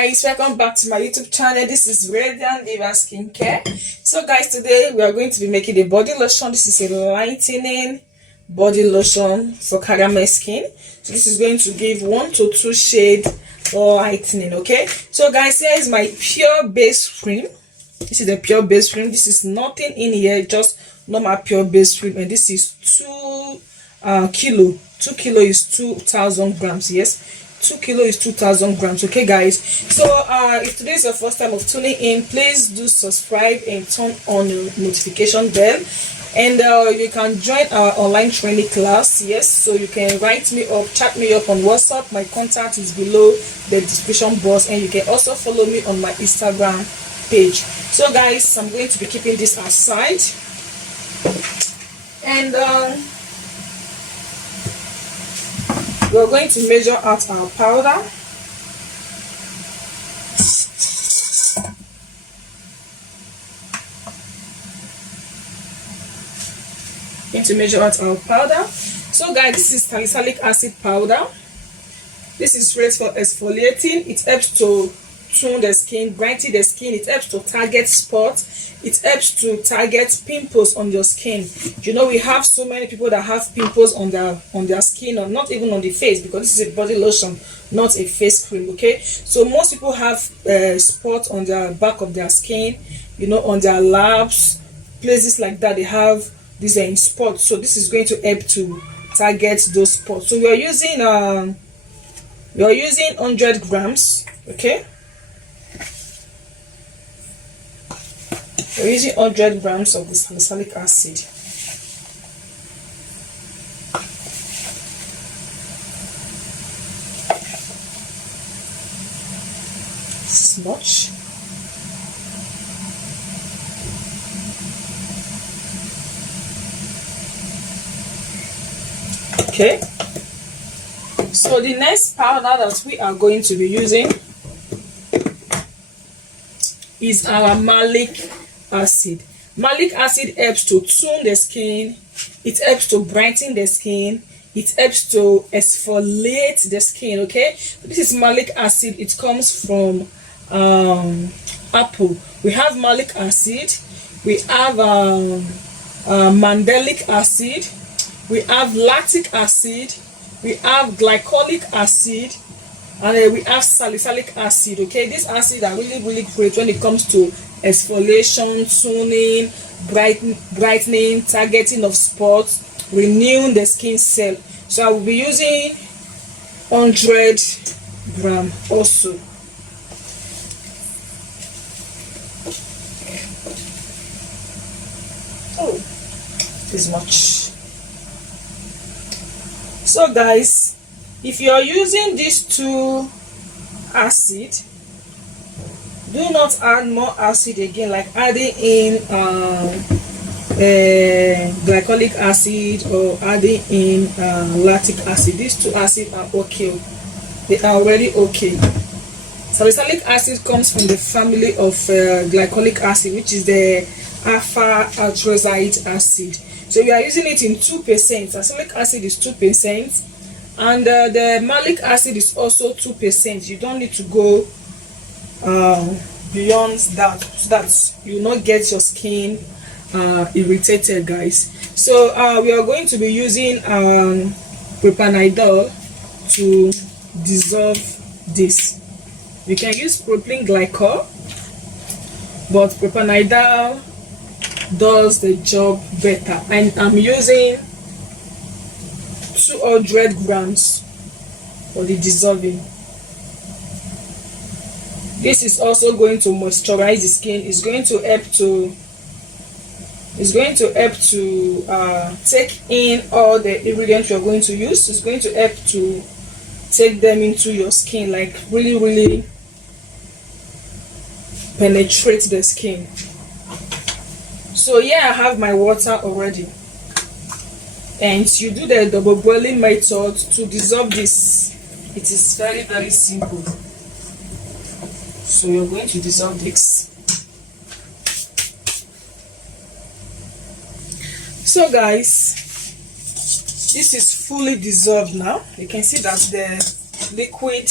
guys, welcome back to my YouTube channel. This is Radiant Diva Skincare. So guys, today we are going to be making a body lotion. This is a lightening body lotion for caramel skin. So this is going to give 1 to 2 shade lightening. Okay, so guys, here is my pure base cream. This is the pure base cream. This is nothing in here, just normal pure base cream, and this is 2 kilo. 2 kilo is 2,000 grams. Yes, 2 kilo is 2,000 grams. Okay guys, so if today is your first time of tuning in, please do subscribe and turn on the notification bell, and you can join our online training class. Yes, so you can write me up, chat me up on WhatsApp. My contact is below the description box, and you can also follow me on my Instagram page. So guys, I'm going to be keeping this aside, and we're going to measure out our powder. Going to measure out our powder. So guys, this is salicylic acid powder. This is great for exfoliating. It helps to tone the skin, brighten the skin. It helps to target spots. It helps to target pimples on your skin. You know, we have so many people that have pimples on their skin, or not even on the face, because this is a body lotion, not a face cream. Okay, so most people have spots on the back of their skin, you know, on their laps, places like that. They have these spots. So this is going to help to target those spots. So we are using 100 grams. Okay, we're using 100 grams of this salicylic acid. This much. Okay, so the next powder that we are going to be using is our malic acid. Malic acid helps to tone the skin. It helps to brighten the skin. It helps to exfoliate the skin. Okay, this is malic acid. It comes from apple. We have malic acid, we have mandelic acid, we have lactic acid, we have glycolic acid, and we have salicylic acid. Okay, these acids are really great when it comes to exfoliation, toning, brightening, targeting of spots, renewing the skin cell. So I will be using 100 gram also. Oh, this much. So guys, if you are using these 2 acids, do not add more acid again, like adding in glycolic acid or adding in lactic acid. These 2 acids are okay. They are already okay. Salicylic acid comes from the family of glycolic acid, which is the alpha hydroxide acid. So we are using it in 2%. Salicylic acid is 2%, and the malic acid is also 2%. You don't need to go beyond that, so that you will not get your skin irritated, guys. So we are going to be using propanidol to dissolve this. You can use propylene glycol, but propanidol does the job better, and I'm using 200 grams for the dissolving. This is also going to moisturize the skin. It's going to help to take in all the ingredients you're going to use. It's going to help to take them into your skin, like really penetrate the skin. So yeah, I have my water already, and you do the double boiling method to dissolve this. It is very simple. So you're going to dissolve this. So guys, this is fully dissolved now. You can see that the liquid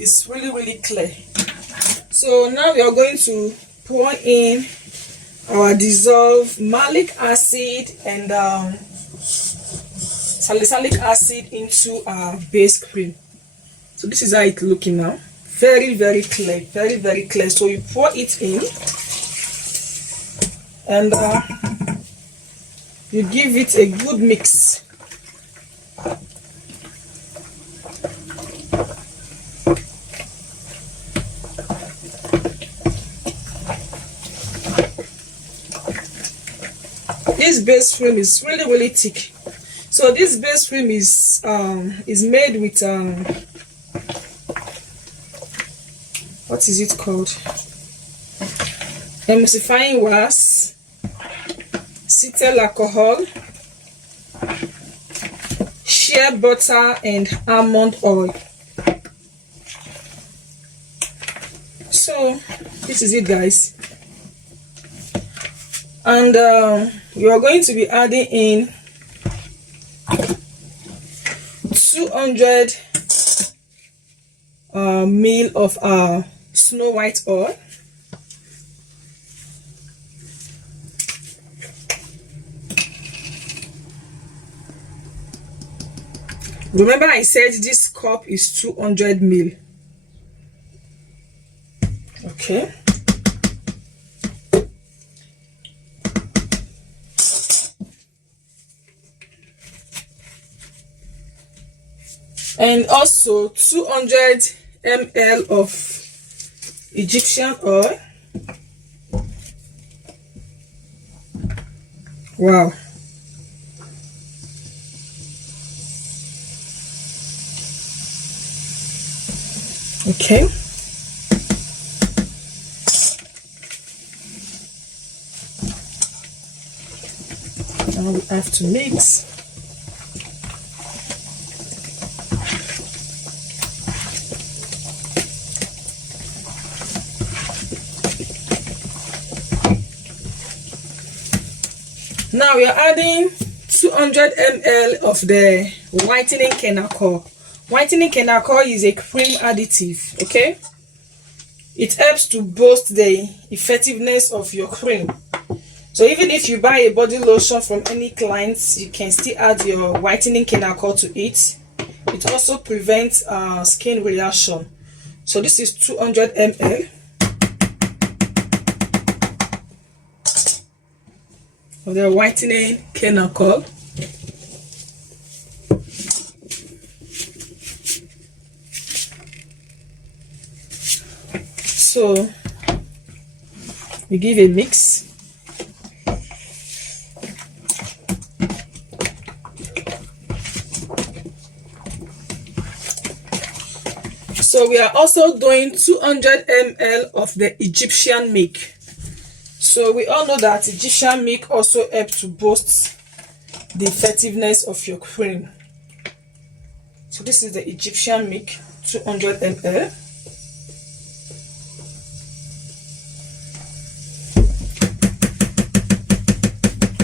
is really clear. So now we are going to pour in our dissolved malic acid and salicylic acid into our base cream. So this is how it's looking now. Very clear, very clear. So you pour it in and you give it a good mix. This base cream is really thick. So this base cream is made with what is it called? Emulsifying wax, cetyl alcohol, shea butter, and almond oil. So this is it, guys. And you are going to be adding in 200 ml of Snow White oil. Remember I said this cup is 200 ml. Okay. And also 200 ml of Egyptian oil. Wow. Okay. Now we have to mix. Now we are adding 200 ml of the whitening kenako. Whitening kenako is a cream additive, okay? It helps to boost the effectiveness of your cream. So even if you buy a body lotion from any clients, you can still add your whitening kenako to it. It also prevents skin reaction. So this is 200 ml. Of the whitening kenako. So we give a mix. So we are also doing 200 ml of the Egyptian milk. So we all know that Egyptian milk also helps to boost the effectiveness of your cream. So this is the Egyptian milk, 200 ml.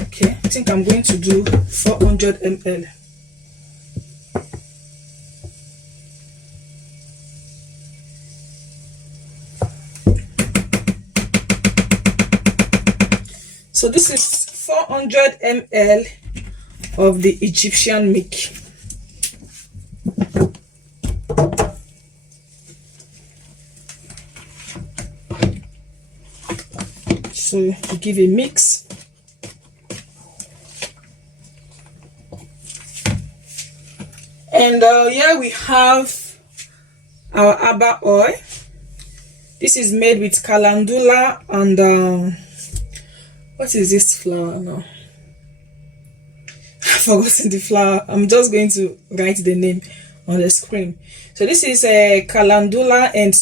Okay, I think I'm going to do 400 ml. So this is 400 ml of the Egyptian milk. So you give a mix. And here we have our Abba oil. This is made with calendula and what is this flower now? I've forgotten the flower. I'm just going to write the name on the screen. So this is a calendula and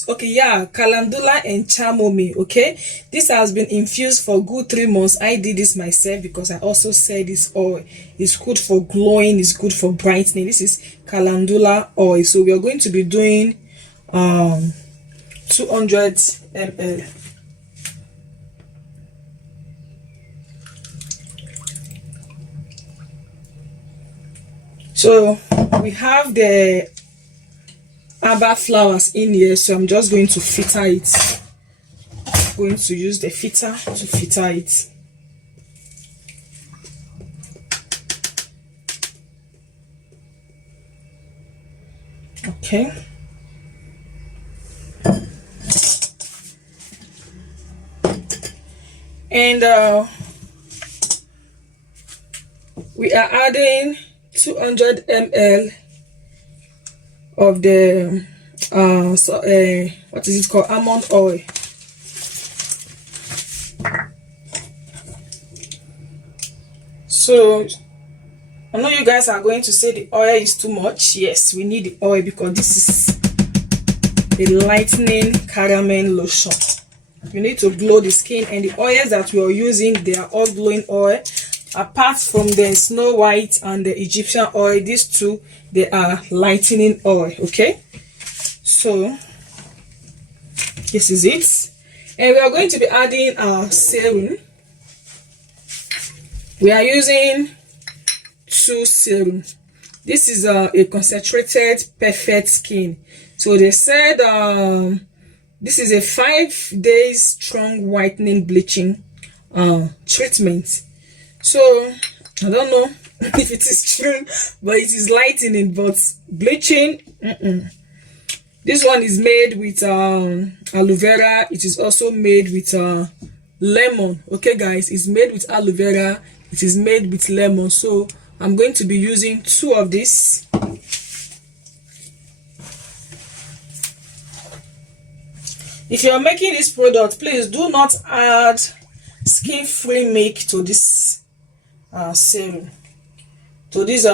calendula and chamomile. Okay, this has been infused for good 3 months. I did this myself because I also said this oil is good for glowing, it's good for brightening. This is calendula oil. So we are going to be doing 200 ml. So we have the herbal flowers in here, so I'm just going to filter it. I'm going to use the filter to filter it. Okay. And we are adding 200 ml of the what is it called, almond oil. So I know you guys are going to say the oil is too much. Yes, we need the oil because this is a lightening caramel lotion. You need to glow the skin, and the oils that we are using, they are all glowing oil. Apart from the Snow White and the Egyptian oil, these two, they are lightening oil. Okay, so this is it, and we are going to be adding our serum. We are using 2 serum. This is a concentrated perfect skin. So they said this is a 5 days strong whitening bleaching treatment. So I don't know if it is true, but it is lightening, but bleaching, this one is made with aloe vera. It is also made with lemon. Okay guys, it's made with aloe vera, it is made with lemon. So I'm going to be using 2 of this. If you are making this product, please do not add skin-free milk to this serum, to this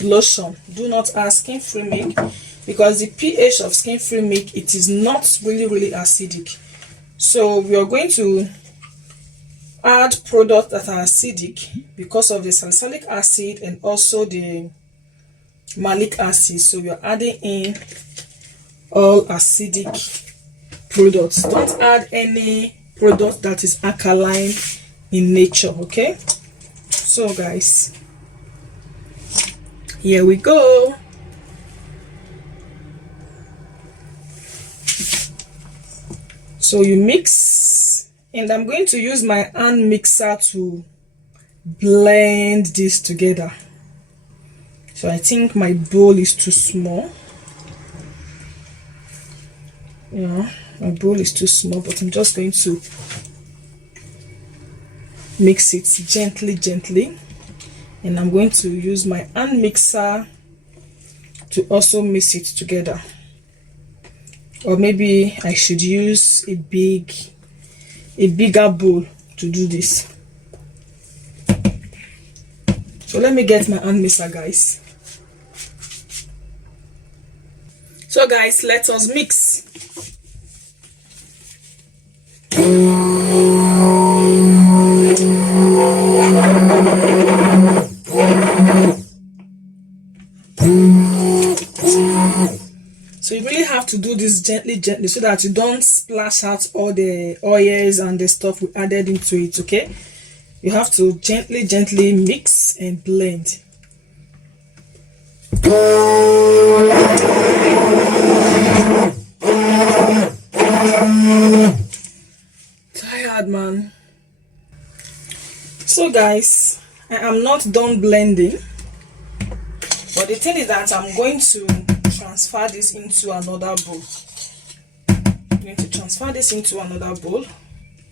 lotion. Do not add skin-free milk, because the pH of skin-free milk, it is not really acidic. So we are going to add products that are acidic because of the salicylic acid and also the malic acid. So we are adding in all acidic products. Don't add any product that is alkaline in nature. Okay, so guys, here we go. So you mix, and I'm going to use my hand mixer to blend this together. So I think my bowl is too small. Yeah, my bowl is too small, but I'm just going to mix it gently, and I'm going to use my hand mixer to also mix it together. Or maybe I should use a bigger bowl to do this. So let me get my hand mixer, guys. So guys, let us mix. So you really have to do this gently so that you don't splash out all the oils and the stuff we added into it. Okay, you have to gently mix and blend. Tired, man. So guys, I am not done blending, but the thing is that I'm going to transfer this into another bowl. I'm going to transfer this into another bowl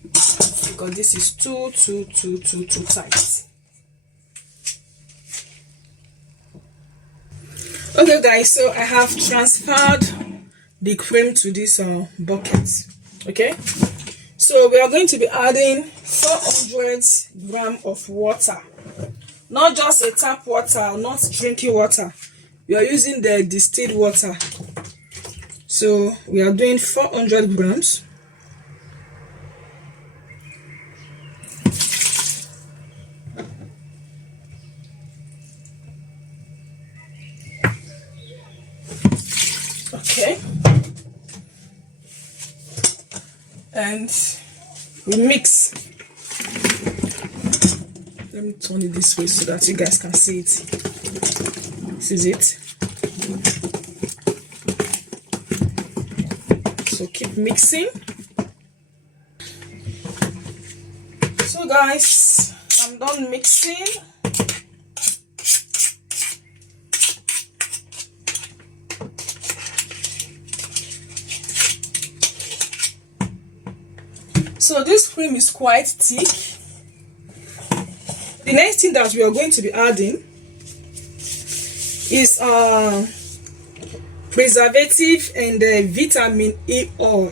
because this is too tight. Okay guys, so I have transferred the cream to this bucket. Okay, so we are going to be adding 400 grams of water, not just a tap water, not drinking water. We are using the distilled water. So we are doing 400 grams. Okay, and we mix. Let me turn it this way so that you guys can see it. This is it. So keep mixing. So guys, I'm done mixing. So this cream is quite thick. The next thing that we are going to be adding is preservative and vitamin E oil.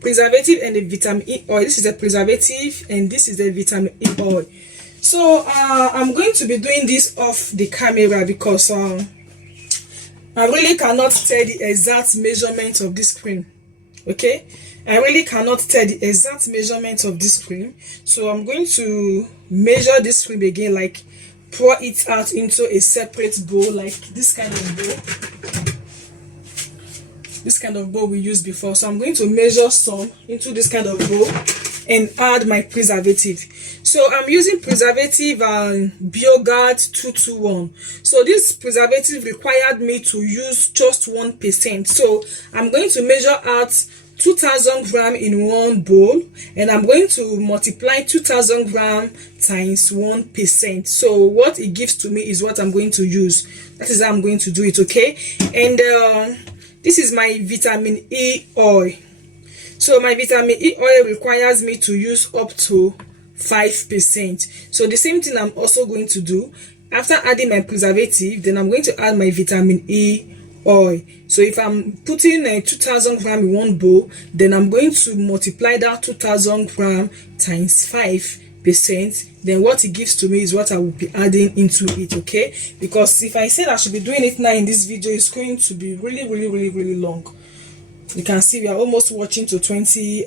Preservative and the vitamin E oil. This is the preservative and this is the vitamin E oil. So I'm going to be doing this off the camera because I really cannot tell the exact measurement of this cream. Okay, I really cannot tell the exact measurement of this cream, so I'm going to measure this cream again, like pour it out into a separate bowl, like this kind of bowl. This kind of bowl we used before. So I'm going to measure some into this kind of bowl and add my preservative. So I'm using preservative BioGuard 221. So this preservative required me to use just 1%. So I'm going to measure out 2000 gram in one bowl, and I'm going to multiply 2000 gram times 1%. So what it gives to me is what I'm going to use. That is how I'm going to do it. Okay, and this is my vitamin E oil. So my vitamin E oil requires me to use up to 5%. So the same thing I'm also going to do. After adding my preservative, then I'm going to add my vitamin E oil. So if I'm putting 2000 gram in one bowl, then I'm going to multiply that 2000 gram times 5%. Then what it gives to me is what I will be adding into it. Okay, because if I said I should be doing it now in this video, it's going to be really long. You can see we are almost watching to 20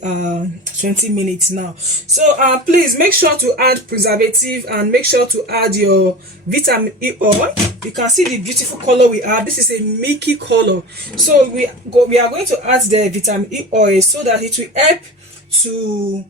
minutes now. So please make sure to add preservative and make sure to add your vitamin E oil. You can see the beautiful color we have. This is a milky color. So we are going to add the vitamin E oil so that it will help to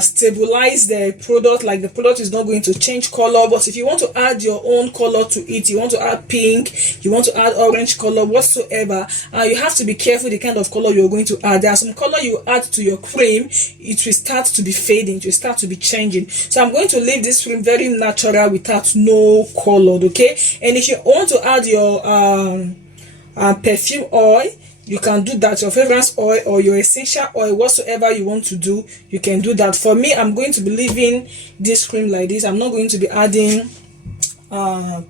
stabilize the product. Like the product is not going to change color, but if you want to add your own color to it, you want to add pink, you want to add orange color, whatsoever, you have to be careful the kind of color you're going to add. There are some color you add to your cream, it will start to be fading, it will start to be changing. So I'm going to leave this cream very natural without no color. Okay, and if you want to add your perfume oil, you can do that, your fragrance oil or your essential oil, whatsoever you want to do, you can do that. For me, I'm going to be leaving this cream like this. I'm not going to be adding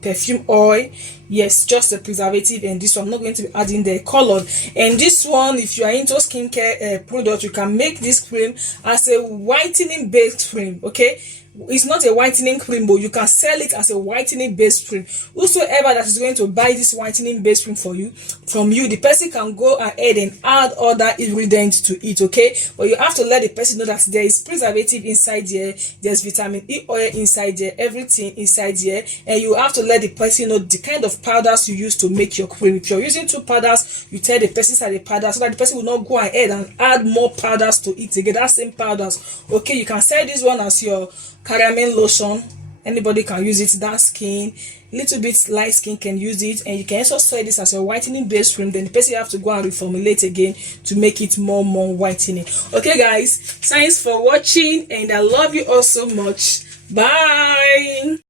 perfume oil. Yes, just the preservative, and this one I'm not going to be adding the color. And this one, if you are into skincare product, you can make this cream as a whitening based cream. Okay, it's not a whitening cream, but you can sell it as a whitening based cream. Whosoever that is going to buy this whitening based cream from you, the person can go ahead and add other ingredients to it. Okay, but you have to let the person know that there is preservative inside there, there's vitamin E oil inside there, everything inside there, and you have to let the person know the kind of powders you use to make your cream. If you're using 2 powders, you tell the person are the powders so that the person will not go ahead and add more powders to it again. That same powders. Okay, you can sell this one as your caramel lotion. Anybody can use it. Dark skin, little bit light skin can use it, and you can also sell this as a whitening based cream. Then the person have to go and reformulate again to make it more whitening. Okay guys, thanks for watching, and I love you all so much. Bye.